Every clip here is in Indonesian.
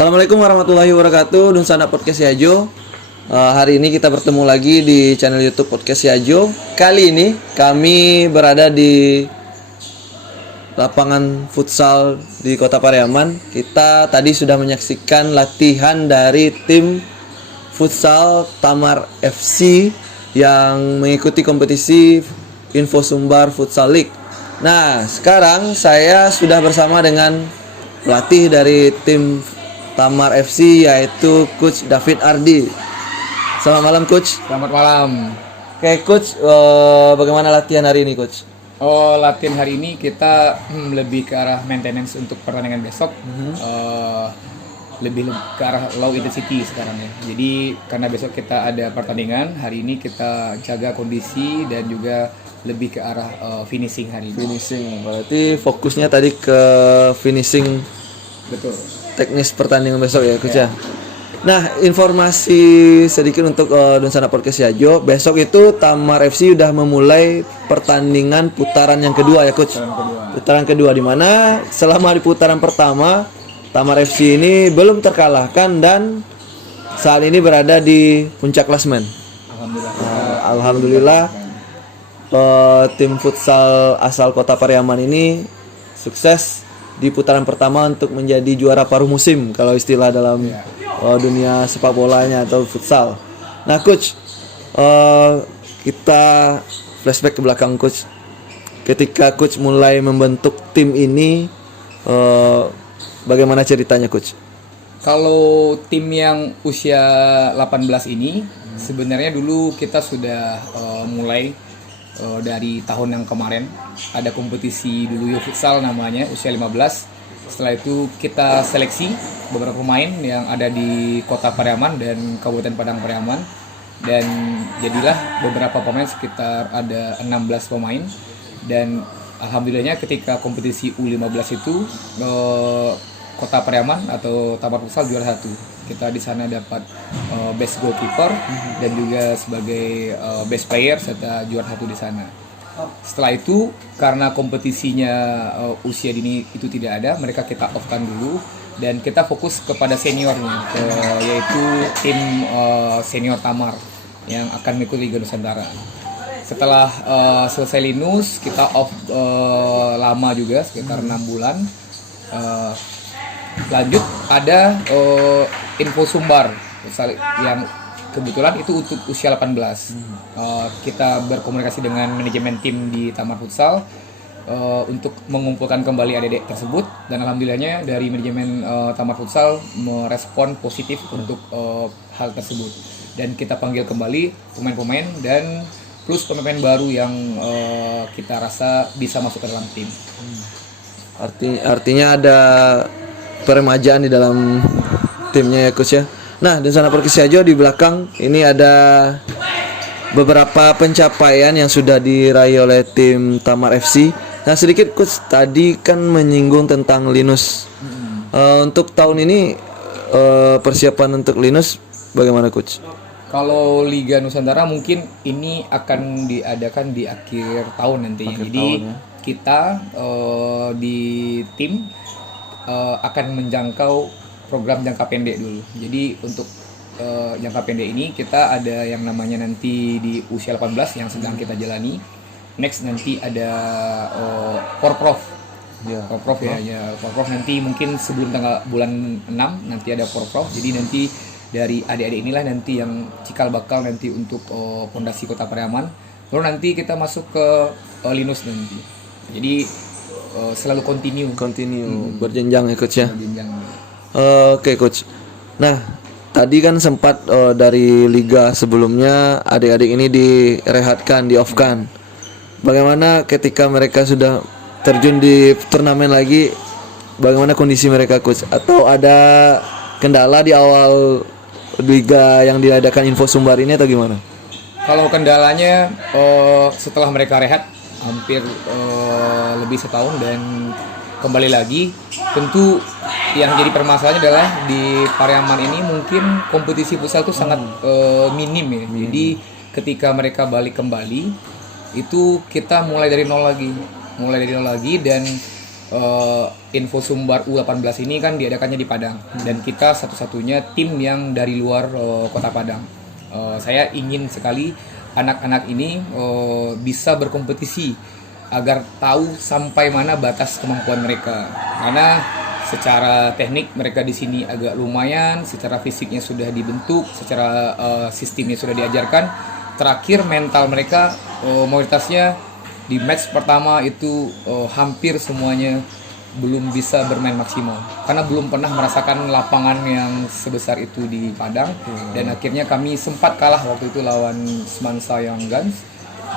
Assalamualaikum warahmatullahi wabarakatuh. Dunsana Podcast Yajo. Hari ini kita bertemu lagi di channel YouTube Podcast Yajo. Kali ini kami berada di lapangan futsal di Kota Pariaman. Kita tadi sudah menyaksikan latihan dari tim futsal Tamar FC yang mengikuti kompetisi Info Sumbar Futsal League. Nah, sekarang saya sudah bersama dengan pelatih dari tim Tamar FC yaitu Coach David Ardi. Selamat malam Coach. Selamat malam. Oke Coach, bagaimana latihan hari ini Coach? Latihan hari ini kita lebih ke arah maintenance untuk pertandingan besok. Lebih ke arah low intensity sekarang ya. Jadi karena besok kita ada pertandingan, hari ini kita jaga kondisi dan juga lebih ke arah finishing hari ini. Finishing, berarti fokusnya tadi ke finishing. Betul. Teknis pertandingan besok ya Coach ya. Nah, informasi sedikit untuk Dunsana Podcast Yajo. Besok itu Tamar FC sudah memulai pertandingan putaran yang kedua ya Coach. Putaran kedua di mana selama di putaran pertama Tamar FC ini belum terkalahkan dan saat ini berada di puncak klasemen. Alhamdulillah tim futsal asal Kota Pariaman ini sukses di putaran pertama untuk menjadi juara paruh musim kalau istilah dalam dunia sepak bolanya atau futsal. Nah Coach, kita flashback ke belakang Coach. Ketika Coach mulai membentuk tim ini, bagaimana ceritanya Coach? Kalau tim yang usia 18 ini sebenarnya dulu kita sudah mulai dari tahun yang kemarin ada kompetisi dulu futsal namanya usia 15. Setelah itu kita seleksi beberapa pemain yang ada di Kota Pariaman dan Kabupaten Padang Pariaman, dan jadilah beberapa pemain, sekitar ada 16 pemain. Dan alhamdulillahnya ketika kompetisi U15 itu Kota Pariaman atau Tamar Futsal juara 1. Kita di sana dapat best goalkeeper dan juga sebagai best player serta juara 1 di sana. Setelah itu karena kompetisinya usia dini itu tidak ada, mereka kita off-kan dulu dan kita fokus kepada seniornya, yaitu tim senior Tamar yang akan mengikuti Liga Nusantara. Setelah selesai Linus, kita off lama juga sekitar 6 bulan. Lanjut ada Info Sumbar yang kebetulan itu untuk usia 18. Kita berkomunikasi dengan manajemen tim di Tamar Futsal untuk mengumpulkan kembali adik-adik tersebut, dan alhamdulillahnya dari manajemen Tamar Futsal merespon positif untuk hal tersebut, dan kita panggil kembali pemain-pemain dan plus pemain baru yang kita rasa bisa masuk ke dalam tim. Artinya ada peremajaan di dalam timnya ya Coach ya. Nah, Dunsana Podcast Yajo di belakang ini ada beberapa pencapaian yang sudah diraih oleh tim Tamar FC. Nah, sedikit Coach tadi kan menyinggung tentang Linus. Untuk tahun ini persiapan untuk Linus bagaimana Coach? Kalau Liga Nusantara mungkin ini akan diadakan di akhir tahun nantinya. Jadi kita di tim akan menjangkau program jangka pendek dulu. Jadi untuk jangka pendek ini kita ada yang namanya nanti di usia 18 yang sedang kita jalani. Next nanti ada Porprov. Porprov ya. Porprov nanti mungkin sebelum bulan 6 nanti ada Porprov. Jadi nanti dari adik-adik inilah nanti yang cikal bakal nanti untuk Pondasi Kota Pariaman. Lalu nanti kita masuk ke Linus nanti. Jadi selalu continue berjenjang ya Coach ya. Berjenjang. Oke Coach. Nah, tadi kan sempat dari liga sebelumnya adik-adik ini direhatkan, di off-kan. Bagaimana ketika mereka sudah terjun di turnamen lagi, bagaimana kondisi mereka Coach? Atau ada kendala di awal liga yang diadakan Info Sumbar ini atau gimana? Kalau kendalanya setelah mereka rehat hampir lebih setahun dan kembali lagi, tentu yang jadi permasalahannya adalah di Pariaman ini mungkin kompetisi futsal itu sangat minim ya. Jadi ketika mereka balik kembali itu kita mulai dari nol lagi dan Info Sumbar U18 ini kan diadakannya di Padang, dan kita satu-satunya tim yang dari luar kota Padang. Saya ingin sekali anak-anak ini bisa berkompetisi agar tahu sampai mana batas kemampuan mereka, karena secara teknik mereka di sini agak lumayan, secara fisiknya sudah dibentuk, secara sistemnya sudah diajarkan. Terakhir mental mereka mayoritasnya di match pertama itu hampir semuanya belum bisa bermain maksimal karena belum pernah merasakan lapangan yang sebesar itu di Padang. Dan akhirnya kami sempat kalah waktu itu lawan Semansa Young Guns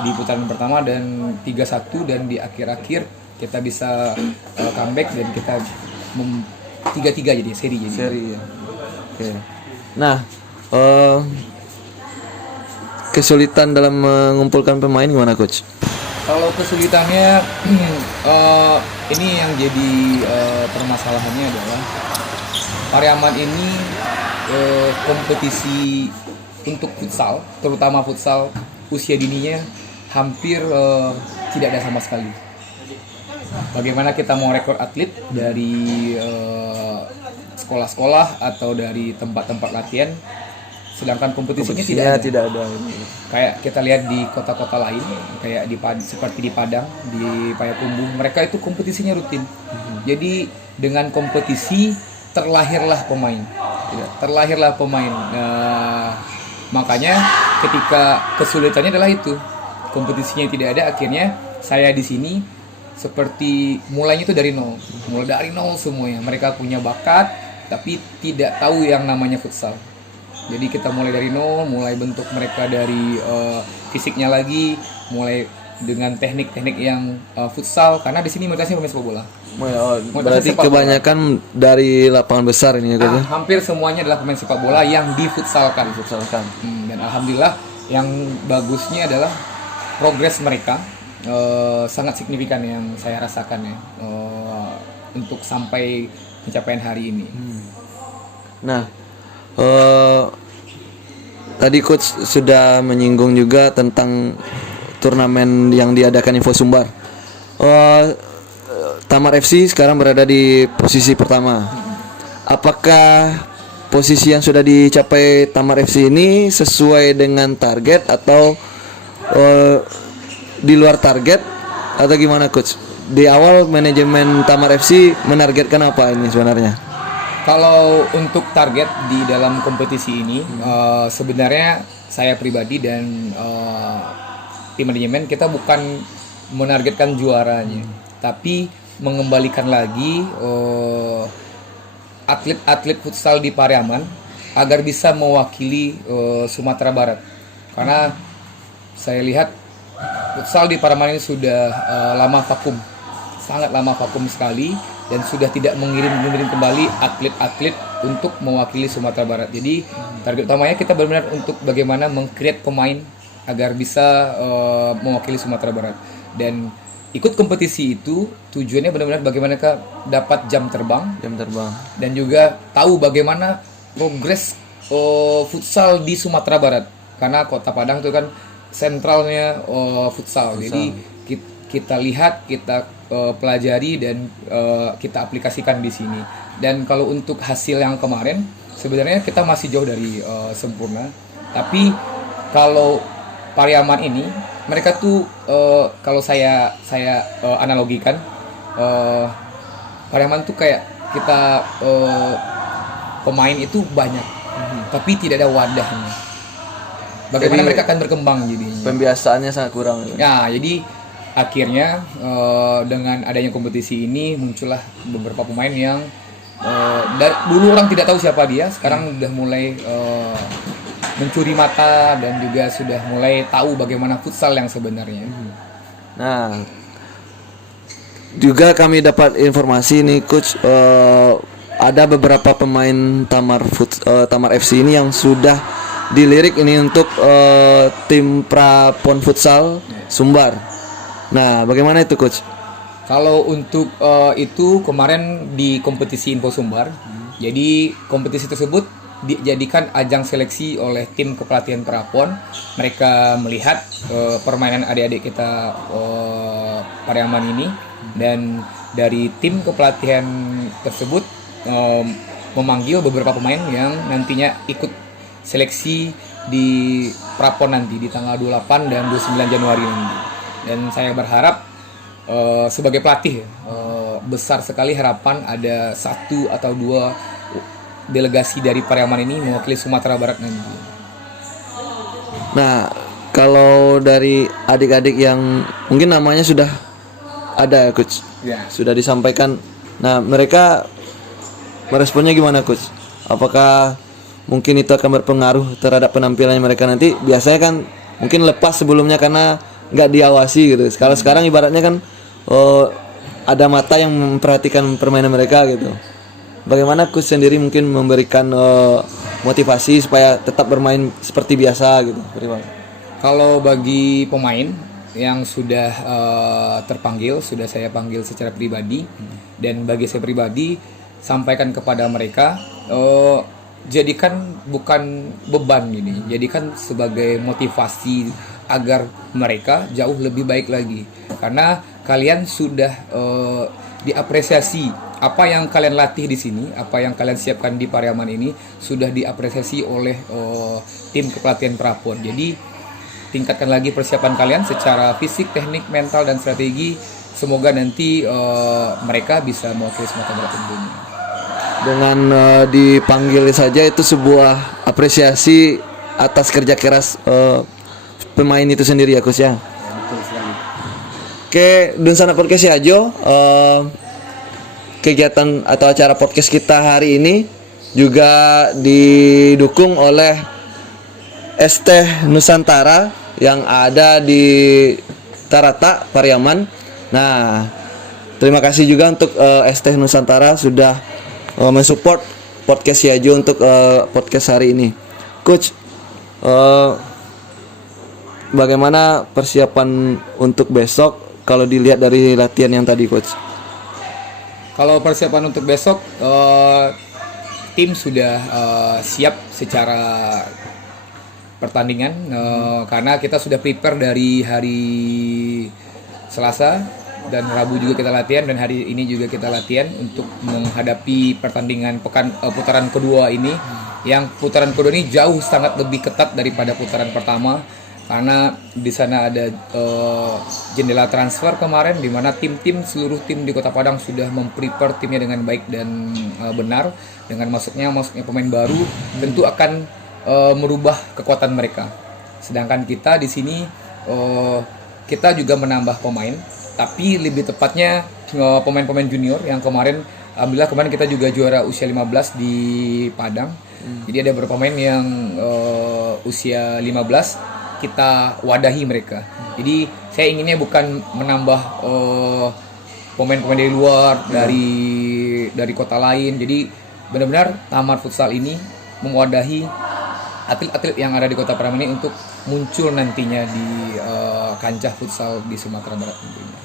di putaran pertama dan 3-1, dan di akhir-akhir kita bisa comeback dan kita 3-3 jadi seri ya. Oke. Nah, kesulitan dalam mengumpulkan pemain gimana coach? Kalau kesulitannya ini yang jadi permasalahannya adalah Pariaman ini kompetisi untuk futsal, terutama futsal usia dininya hampir tidak ada sama sekali. Bagaimana kita mau rekrut atlet dari sekolah-sekolah atau dari tempat-tempat latihan, sedangkan kompetisinya tidak ada. Kayak kita lihat di kota-kota lain, kayak seperti di Padang, di Payakumbuh, mereka itu kompetisinya rutin. Jadi dengan kompetisi terlahirlah pemain. Makanya ketika kesulitannya adalah itu, kompetisinya tidak ada, akhirnya saya di sini seperti mulainya itu dari nol, mulai dari nol semuanya. Mereka punya bakat tapi tidak tahu yang namanya futsal. Jadi kita mulai dari nol, mulai bentuk mereka dari fisiknya lagi, mulai dengan teknik-teknik yang futsal, karena di sini mayoritasnya pemain sepak bola. Berarti kebanyakan dari lapangan besar ini ya, hampir semuanya adalah pemain sepak bola yang difutsalkan. Dan alhamdulillah yang bagusnya adalah progres mereka sangat signifikan yang saya rasakan ya, untuk sampai pencapaian hari ini. Nah, tadi coach sudah menyinggung juga tentang turnamen yang diadakan Info Sumbar. Tamar FC sekarang berada di posisi pertama. Apakah posisi yang sudah dicapai Tamar FC ini sesuai dengan target atau di luar target atau gimana coach? Di awal manajemen Tamar FC menargetkan apa ini sebenarnya? Kalau untuk target di dalam kompetisi ini, sebenarnya saya pribadi dan tim manajemen kita bukan menargetkan juaranya, tapi mengembalikan lagi atlet-atlet futsal di Pariaman agar bisa mewakili Sumatera Barat. Karena saya lihat futsal di Pariaman ini sudah lama vakum, sangat lama vakum sekali, dan sudah tidak mengirim kembali atlet-atlet untuk mewakili Sumatera Barat. Jadi target utamanya kita benar-benar untuk bagaimana meng-create pemain agar bisa mewakili Sumatera Barat. Dan ikut kompetisi itu tujuannya benar-benar bagaimana kita dapat jam terbang dan juga tahu bagaimana progres futsal di Sumatera Barat, karena Kota Padang itu kan sentralnya futsal. Jadi kita lihat, kita pelajari dan kita aplikasikan di sini. Dan kalau untuk hasil yang kemarin sebenarnya kita masih jauh dari sempurna, tapi kalau Pariaman ini mereka tuh kalau saya analogikan, Pariaman tuh kayak kita pemain itu banyak, tapi tidak ada wadahnya. Bagaimana jadi, mereka akan berkembang jadi pembiasaannya sangat kurang. Ya, jadi akhirnya dengan adanya kompetisi ini muncullah beberapa pemain yang dulu orang tidak tahu siapa dia, sekarang udah mulai mencuri mata dan juga sudah mulai tahu bagaimana futsal yang sebenarnya. Nah, juga kami dapat informasi nih coach, ada beberapa pemain Tamar FC ini yang sudah dilirik ini untuk tim Prapon Futsal Sumbar. Nah, bagaimana itu coach? Kalau untuk itu kemarin di kompetisi Info Sumbar, jadi kompetisi tersebut dijadikan ajang seleksi oleh tim kepelatihan Prapon. Mereka melihat permainan adik-adik kita Pariaman ini, dan dari tim kepelatihan tersebut memanggil beberapa pemain yang nantinya ikut seleksi di Prapon nanti di tanggal 28 dan 29 Januari nanti. Dan saya berharap sebagai pelatih besar sekali harapan ada 1 atau 2 delegasi dari Pariaman ini mewakili Sumatera Barat nanti. Nah, kalau dari adik-adik yang mungkin namanya sudah ada coach, Ya. sudah disampaikan. Nah, mereka meresponnya gimana coach? Apakah mungkin itu akan berpengaruh terhadap penampilannya mereka nanti? Biasanya kan mungkin lepas sebelumnya karena nggak diawasi gitu. Kalau sekarang ibaratnya kan ada mata yang memperhatikan permainan mereka gitu. Bagaimana coach sendiri mungkin memberikan motivasi supaya tetap bermain seperti biasa gitu? Kalau bagi pemain yang sudah terpanggil, sudah saya panggil secara pribadi, dan bagi saya pribadi sampaikan kepada mereka, jadikan bukan beban gini, jadikan sebagai motivasi agar mereka jauh lebih baik lagi. Karena kalian sudah diapresiasi, apa yang kalian latih di sini, apa yang kalian siapkan di Pariaman ini sudah diapresiasi oleh tim kepelatihan Prapon. Jadi tingkatkan lagi persiapan kalian secara fisik, teknik, mental, dan strategi. Semoga nanti mereka bisa mewakili Sumatera Barat tentunya. Dengan dipanggil saja itu sebuah apresiasi atas kerja keras pemain itu sendiri ya coach ya. Betul sekali. Oke, Dunsana Podcast ya Jo. Kegiatan atau acara podcast kita hari ini juga didukung oleh ST Nusantara yang ada di Tarata, Pariaman. Nah, terima kasih juga untuk ST Nusantara sudah mensupport podcast Yajo untuk podcast hari ini. Coach, bagaimana persiapan untuk besok kalau dilihat dari latihan yang tadi, Coach? Kalau persiapan untuk besok, tim sudah siap secara pertandingan, karena kita sudah prepare dari hari Selasa dan Rabu juga kita latihan, dan hari ini juga kita latihan untuk menghadapi pertandingan putaran kedua ini. Yang putaran kedua ini jauh sangat lebih ketat daripada putaran pertama, karena di sana ada jendela transfer kemarin, di mana seluruh tim di Kota Padang sudah memprepare timnya dengan baik dan benar. Dengan masuknya pemain baru tentu akan merubah kekuatan mereka. Sedangkan kita di sini kita juga menambah pemain, tapi lebih tepatnya pemain-pemain junior yang kemarin, alhamdulillah kemarin kita juga juara usia 15 di Padang. Jadi ada beberapa pemain yang usia 15 kita wadahi mereka. Jadi saya inginnya bukan menambah pemain-pemain dari luar, dari kota lain. Jadi benar-benar Tamar Futsal ini mewadahi atlet-atlet yang ada di Kota Pariaman ini untuk muncul nantinya di kancah futsal di Sumatera Barat tentunya.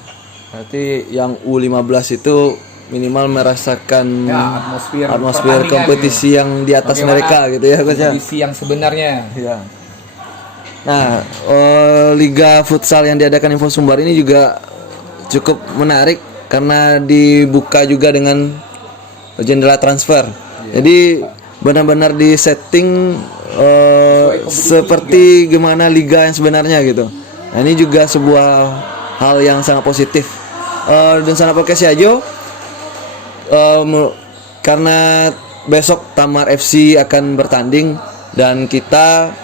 Berarti yang U15 itu minimal merasakan atmosfer kompetisi yang di atas mereka gitu ya, Coach ya. Kompetisi yang sebenarnya. Ya. Nah, Liga Futsal yang diadakan Info Sumbar ini juga cukup menarik karena dibuka juga dengan jendela transfer. Jadi benar-benar di setting seperti gimana liga yang sebenarnya gitu. Nah, ini juga sebuah hal yang sangat positif. Dan sana podcast Yajo, karena besok Tamar FC akan bertanding dan kita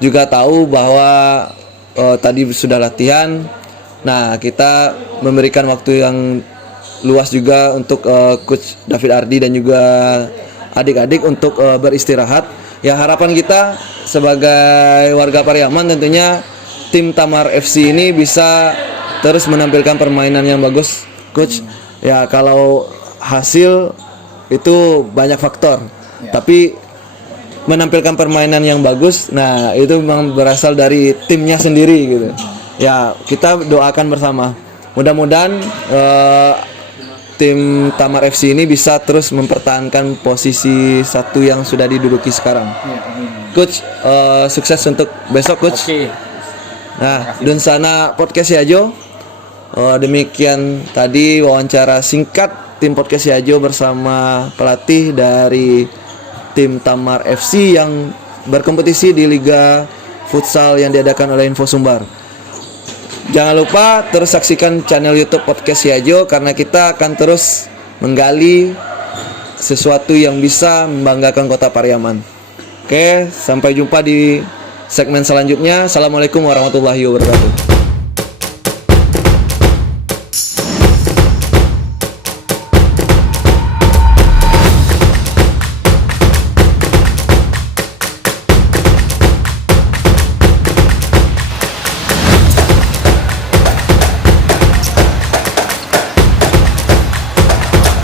juga tahu bahwa tadi sudah latihan. Nah, kita memberikan waktu yang luas juga untuk Coach David Ardi dan juga adik-adik untuk beristirahat. Ya, harapan kita sebagai warga Pariaman tentunya tim Tamar FC ini bisa terus menampilkan permainan yang bagus, Coach. Ya, kalau hasil itu banyak faktor, tapi menampilkan permainan yang bagus, nah itu memang berasal dari timnya sendiri gitu. Ya, kita doakan bersama. Mudah-mudahan tim Tamar FC ini bisa terus mempertahankan posisi 1 yang sudah diduduki sekarang. Coach, sukses untuk besok, Coach. Oke. Nah, Dunsana Podcast ya Jo. Demikian tadi wawancara singkat tim podcast Yajo bersama pelatih dari tim Tamar FC yang berkompetisi di Liga Futsal yang diadakan oleh Info Sumbar. Jangan lupa terus saksikan channel YouTube podcast Yajo karena kita akan terus menggali sesuatu yang bisa membanggakan Kota Pariaman. Oke, sampai jumpa di segmen selanjutnya. Assalamualaikum warahmatullahi wabarakatuh.